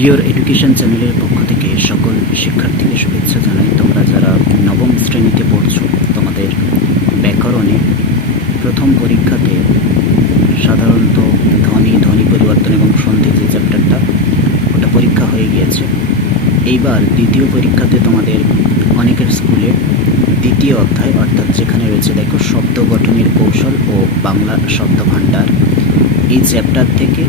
Your education চ্যানেলের পক্ষ থেকে সকল শিক্ষার্থীকে শুভেচ্ছা জানাই। তোমরা যারা নবম শ্রেণীতে পড়ছো, তোমাদের ব্যাকরণে প্রথম পরীক্ষাতে সাধারণত ধ্বনি পরিবর্তন এবং সন্ধি যে চ্যাপ্টারটা, ওটা পরীক্ষা হয়ে গিয়েছে। এইবার দ্বিতীয় পরীক্ষাতে তোমাদের অনেকের স্কুলে দ্বিতীয় অধ্যায়, অর্থাৎ যেখানে রয়েছে দেখো শব্দ গঠনের কৌশল ও বাংলা শব্দভাণ্ডার, এই চ্যাপ্টার থেকে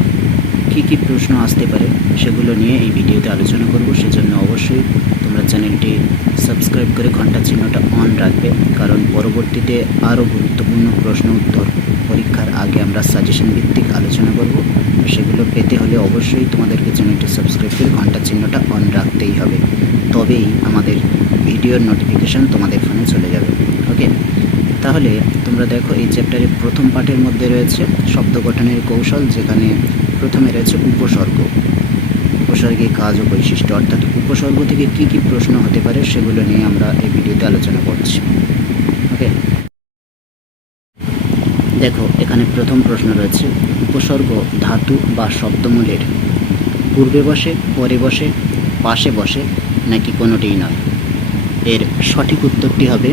কী কী প্রশ্ন আসতে পারে সেগুলো নিয়ে এই ভিডিওতে আলোচনা করব। সেজন্য অবশ্যই তোমরা চ্যানেলটি সাবস্ক্রাইব করে ঘন্টা চিহ্নটা অন রাখবে, কারণ পরবর্তীতে আরও গুরুত্বপূর্ণ প্রশ্ন উত্তর পরীক্ষার আগে আমরা সাজেশন ভিত্তিক আলোচনা করব। সেগুলো পেতে হলে অবশ্যই তোমাদেরকে চ্যানেলটি সাবস্ক্রাইব করে ঘন্টা চিহ্নটা অন রাখতেই হবে, তবেই আমাদের ভিডিওর নোটিফিকেশান তোমাদের ফোনে চলে যাবে। ওকে, তাহলে তোমরা দেখো এই চ্যাপ্টারের প্রথম পাঠের মধ্যে রয়েছে শব্দ গঠনের কৌশল, যেখানে প্রথমে রয়েছে উপসর্গ, উপসর্গের কাজ ও বৈশিষ্ট্য, অর্থাৎ উপসর্গ থেকে কী কী প্রশ্ন হতে পারে সেগুলো নিয়ে আমরা এই ভিডিওতে আলোচনা করছি। ওকে, দেখো এখানে প্রথম প্রশ্ন রয়েছে, উপসর্গ ধাতু বা শব্দমূলের পূর্বে বসে, পরে বসে, পাশে বসে নাকি কোনোটিই নয়? এর সঠিক উত্তরটি হবে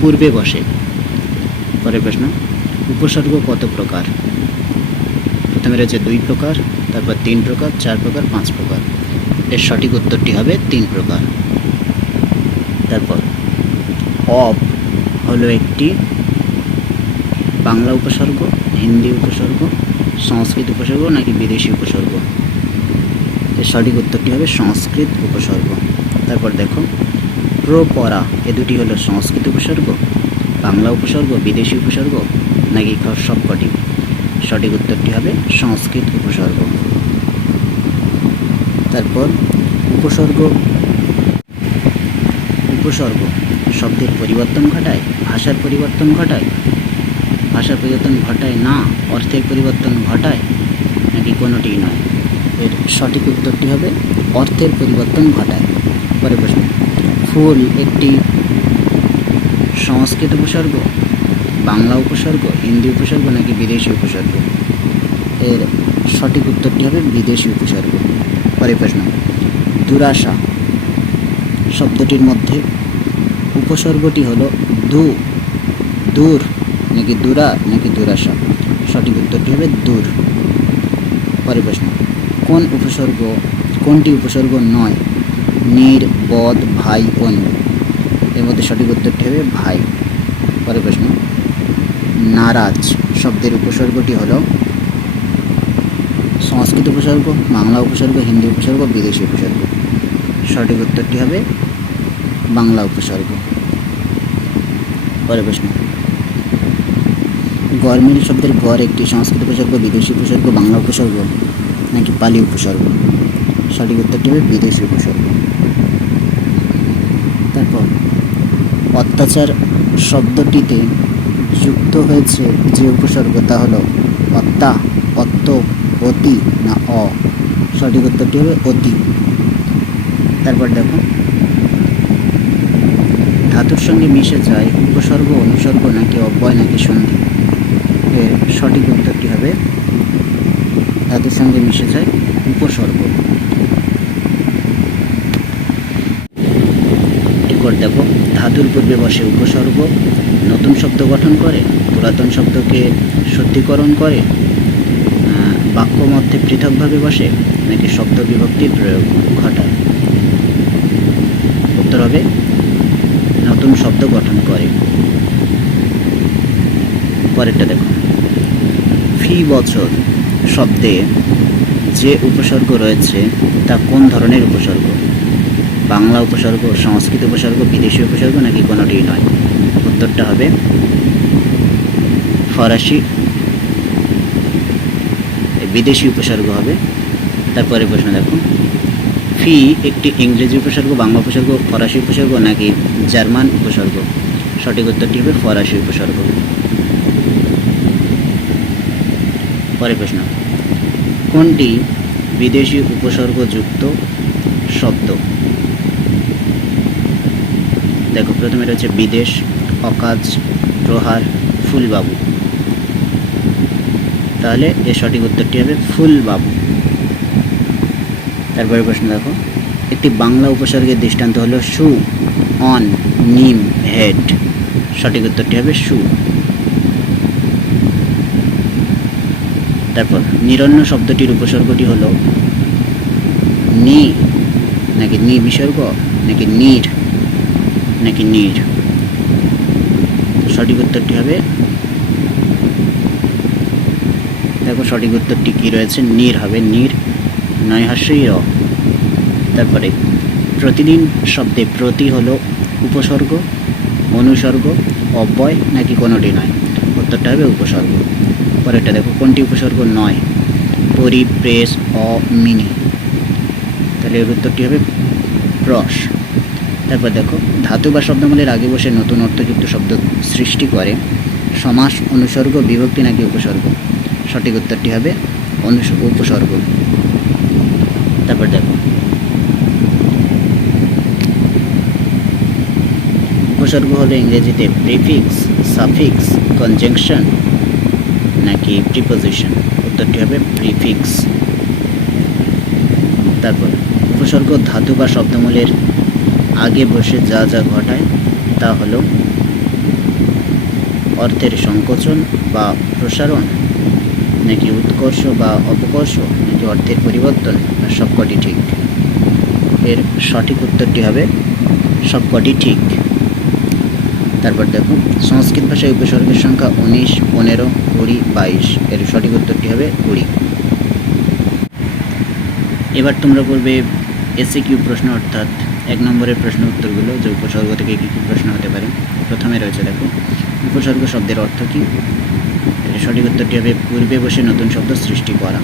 পূর্বে বসে। পরের প্রশ্ন, উপসর্গ কত প্রকার? প্রথমে রয়েছে 2 প্রকার, তারপর 3 প্রকার, 4 প্রকার, 5 প্রকার। এর সঠিক উত্তরটি হবে 3 প্রকার। তারপর অব হলো একটি বাংলা উপসর্গ, হিন্দি উপসর্গ, সংস্কৃত উপসর্গ নাকি বিদেশি উপসর্গ? এর সঠিক উত্তরটি হবে সংস্কৃত উপসর্গ। তারপর দেখো প্রপরা, এ দুটি হলো সংস্কৃত উপসর্গ, বাংলা উপসর্গ, বিদেশি উপসর্গ নাকি সবকটি? সঠিক উত্তরটি হবে সংস্কৃত উপসর্গ। তারপর উপসর্গ শব্দের পরিবর্তন ঘটায়, ভাষার পরিবর্তন ঘটায়, ভাষার পরিবর্তন ঘটায় না, অর্থের পরিবর্তন ঘটায় নাকি কোনোটিই নয়? এর সঠিক উত্তরটি হবে অর্থের পরিবর্তন ঘটায়। পরের প্রশ্ন, ফুল একটি সংস্কৃত উপসর্গ, বাংলা উপসর্গ, হিন্দি উপসর্গ নাকি বিদেশি উপসর্গ? এর সঠিক উত্তরটি হবে বিদেশি উপসর্গ। পরের প্রশ্ন, দুরাশা শব্দটির মধ্যে উপসর্গটি হলো দূর নাকি দূরা নাকি দুরাশা? সঠিক উত্তরটি হবে দূর। পরের প্রশ্ন, কোনটি উপসর্গ নয়? নীর, বদ, ভাই, অনু। এর মধ্যে সঠিক উত্তরটি হবে ভাই। পরের প্রশ্ন, নারাজ শব্দের উপসর্গটি হলো সংস্কৃত উপসর্গ, বাংলা উপসর্গ, হিন্দি উপসর্গ, বিদেশি উপসর্গ? সঠিক উত্তরটি হবে বাংলা উপসর্গ। পরের প্রশ্ন, গরমিল শব্দের গড় একটি সংস্কৃত উপসর্গ, বিদেশি উপসর্গ, বাংলা উপসর্গ নাকি পালি উপসর্গ? সঠিক উত্তরটি হবে বিদেশি উপসর্গ। তারপর অত্যাচার শব্দটিতে যুক্ত হয়েছে যে উপসর্গ তা হলো অত্যা, অত্ত, অতি না অ? সঠিক উত্তরটি হবে অতি। তারপর দেখো ধাতুর সঙ্গে মিশে যায় উপসর্গ, অনুসর্গ নাকি অব্যয় নাকি সন্ধি? এর সঠিক উত্তরটি হবে ধাতুর সঙ্গে মিশে যায় উপসর্গ। এরপর দেখো ধাতুর পূর্বে বসে উপসর্গ নতুন শব্দ গঠন করে, পুরাতন শব্দকে শুদ্ধিকরণ করে, বাক্য মধ্যে পৃথকভাবে বসে নাকি শব্দ বিভক্তির প্রয়োগ ঘটায়? উত্তর হবে নতুন শব্দ গঠন করে। পরেরটা দেখো, ফি বছর শব্দে যে উপসর্গ রয়েছে তা কোন ধরনের উপসর্গ? বাংলা উপসর্গ, সংস্কৃত উপসর্গ, বিদেশি উপসর্গ নাকি কোনোটিই নয়? উত্তরটা হবে ফরাসি, বিদেশি উপসর্গ হবে। তারপরে প্রশ্ন দেখো, ফি একটি ইংরেজি উপসর্গ, বাংলা উপসর্গ, ফরাসি উপসর্গ নাকি জার্মান উপসর্গ? সঠিক উত্তরটি হবে ফরাসি উপসর্গ। পরের প্রশ্ন, কোনটি বিদেশি উপসর্গযুক্ত শব্দ? দেখো প্রথমে রয়েছে বিদেশ, অকাজ, প্রহার, ফুলবাবু। তাহলে এর সঠিক উত্তরটি হবে ফুলবাবু। তারপরে প্রশ্ন দেখো, একটি বাংলা উপসর্গের দৃষ্টান্ত হলো শু, অন, নিম, হেড। সঠিক উত্তরটি হবে শু। তারপর নিরন্ন শব্দটির উপসর্গটি হলো নি, নাকি নি বিসর্গ, নাকি নীর, নাকি নীর। সঠিক উত্তরটি হবে, দেখো সঠিক উত্তরটি কি রয়েছে, নীর হবে, নীর, নয় হাস্যই র। তারপরে প্রতিদিন শব্দে প্রতি হলো উপসর্গ, অনুসর্গ, অব্যয়, নাকি কোনোটি নয়। উত্তরটা হবে উপসর্গ। পরেরটা দেখো, কোনটি উপসর্গ নয়, পরি, প্রেস, অ, মিনি। তাহলে এর উত্তরটি হবে প্রস। তারপর দেখো, ধাতু বা শব্দমূলের আগে বসে নতুন অর্থযুক্ত শব্দ সৃষ্টি করে সমাস, অনুসর্গ, বিভক্তি, নাকি উপসর্গ। সঠিক উত্তরটি হবে উপসর্গ। তারপর দেখো, উপসর্গ হলো ইংরেজিতে প্রিফিক্স, সাফিক্স, কনজাংশন, নাকি প্রিপোজিশন। উত্তরটি হবে প্রিফিক্স। তারপর উপসর্গ ধাতু বা শব্দমূলের আগে বসে যা যা ঘটায় তা হলো অর্থের সংকোচন বা প্রসারণ, নাকি উৎকর্ষ বা অপকর্ষ, নাকি অর্থের পরিবর্তন, আর সবকটি ঠিক। এর সঠিক উত্তরটি হবে সবকটি ঠিক। তারপর দেখো, সংস্কৃত ভাষায় উপসর্গের সংখ্যা 19, 15, 20, 22। এর সঠিক উত্তরটি হবে 20। এবার তোমরা করবে এসিকিউ প্রশ্ন, অর্থাৎ 1 নম্বরের প্রশ্ন উত্তরগুলো, যে উপসর্গ থেকে কী কী প্রশ্ন হতে পারে। প্রথমে রয়েছে দেখো, উপসর্গ শব্দের অর্থ কী। এর সঠিক উত্তরটি হবে পূর্বে বসে নতুন শব্দ সৃষ্টি করা।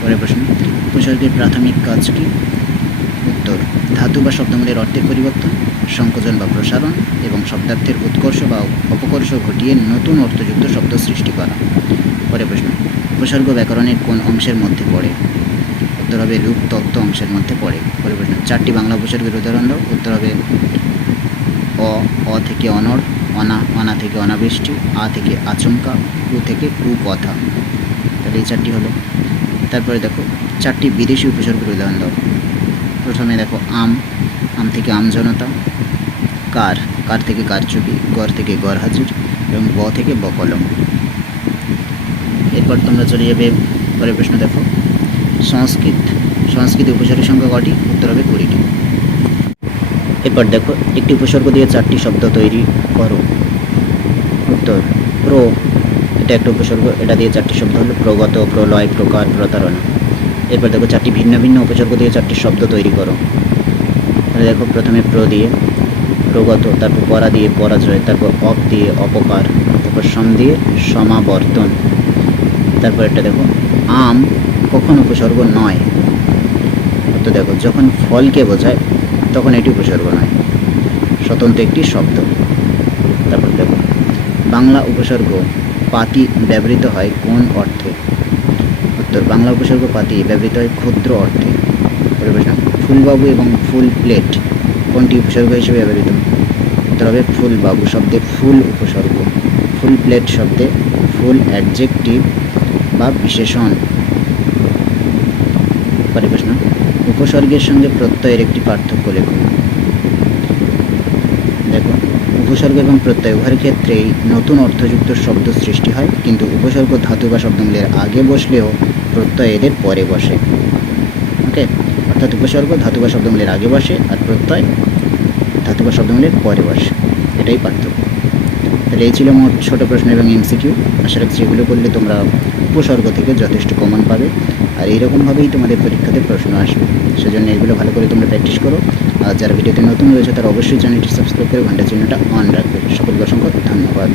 পরের প্রশ্ন, উপসর্গের প্রাথমিক কাজ কী। উত্তর, ধাতু বা শব্দমূলের অর্থের পরিবর্তন, সংকোচন বা প্রসারণ, এবং শব্দার্থের উৎকর্ষ বা অপকর্ষ ঘটিয়ে নতুন অর্থযুক্ত শব্দ সৃষ্টি করা। পরের প্রশ্ন, উপসর্গ ব্যাকরণের কোন অংশের মধ্যে পড়ে। উত্তর হবে রূপ তত্ত্ব অংশের মধ্যে পড়ে। পরের প্রশ্ন, 4টি বাংলা উপসর্গের উদাহরণ দাও। উত্তর হবে অ, অ থেকে অনড়, অনা, অনা থেকে অনাবৃষ্টি, আ থেকে আচমকা, কু থেকে কুকথা। তাহলে এই 4টি হলো। তারপরে দেখো, 4টি বিদেশি উপসর্গের উদাহরণ দাও। প্রথমে দেখো আম, আম থেকে আমজনতা, কার, কার থেকে কারচুপি, গড় থেকে গড় হাজির, এবং ব থেকে বকলম। এরপর তোমরা চলে যাবে পরের প্রশ্ন দেখো, সংস্কৃত, সংস্কৃত উপসর্গের সংখ্যা কটি। উত্তর হবে 20টি। এরপর দেখো, একটি উপসর্গ দিয়ে 4টি শব্দ তৈরি করো। উত্তর, প্রো, এটা একটা উপসর্গ, এটা দিয়ে 4টি শব্দ হলো প্রগত, প্রলয়, প্রকার, প্রতারণা। এরপর দেখো, 4টি ভিন্ন ভিন্ন উপসর্গ দিয়ে 4টি শব্দ তৈরি করো। তাহলে দেখো, প্রথমে প্র দিয়ে প্রগত, তারপর পরা দিয়ে পরাজয়, তারপর অপ দিয়ে অপকার, তারপর সম দিয়ে সমাবর্তন। তারপর একটা দেখো, আম কখন উপসর্গ নয়। তো দেখো, যখন ফলকে বোঝায় তখন এটি উপসর্গ নয়, স্বতন্ত্র একটি শব্দ। তারপর দেখো, বাংলা উপসর্গ পাতি ব্যবহৃত হয় কোন অর্থে। উত্তর, বাংলা উপসর্গ পাতি ব্যবহৃত হয় ক্ষুদ্র অর্থে। পরিবেশন, ফুলবাবু এবং ফুল প্লেট কোনটি উপসর্গ হিসেবে ব্যবহৃত। উত্তর হবে ফুলবাবু শব্দে ফুল উপসর্গ, ফুল প্লেট শব্দে ফুল অ্যাডজেক্টিভ বা বিশেষণ। পরিবেশন, উপসর্গের সঙ্গে প্রত্যয়ের একটি পার্থক্য লেখো। দেখো, উপসর্গ এবং প্রত্যয় উভয়ের ক্ষেত্রেই নতুন অর্থযুক্ত শব্দ সৃষ্টি হয়, কিন্তু উপসর্গ ধাতু বা শব্দমূলের আগে বসলেও প্রত্যয় এদের পরে বসে। ওকে, অর্থাৎ উপসর্গ ধাতু বা শব্দমূলের আগে বসে, আর প্রত্যয় ধাতু বা শব্দমূলের পরে বসে, এটাই পার্থক্য। তাহলে এই ছিল মোট ছোটো প্রশ্ন এবং এমসিকিউ। আশা রাখছি এগুলো করলে তোমরা উপসর্গ থেকে যথেষ্ট কমন পাবে, আর এইরকমভাবেই তোমাদের পরীক্ষাতে প্রশ্ন আসবে। সেজন্য এগুলো ভালো করে তোমরা প্র্যাকটিস করো। আর যারা ভিডিওতে নতুন রয়েছে তারা অবশ্যই চ্যানেলটি সাবস্ক্রাইব করে ঘন্টা চিহ্নটা অন রাখবে। সকলকে অসংখ্য ধন্যবাদ।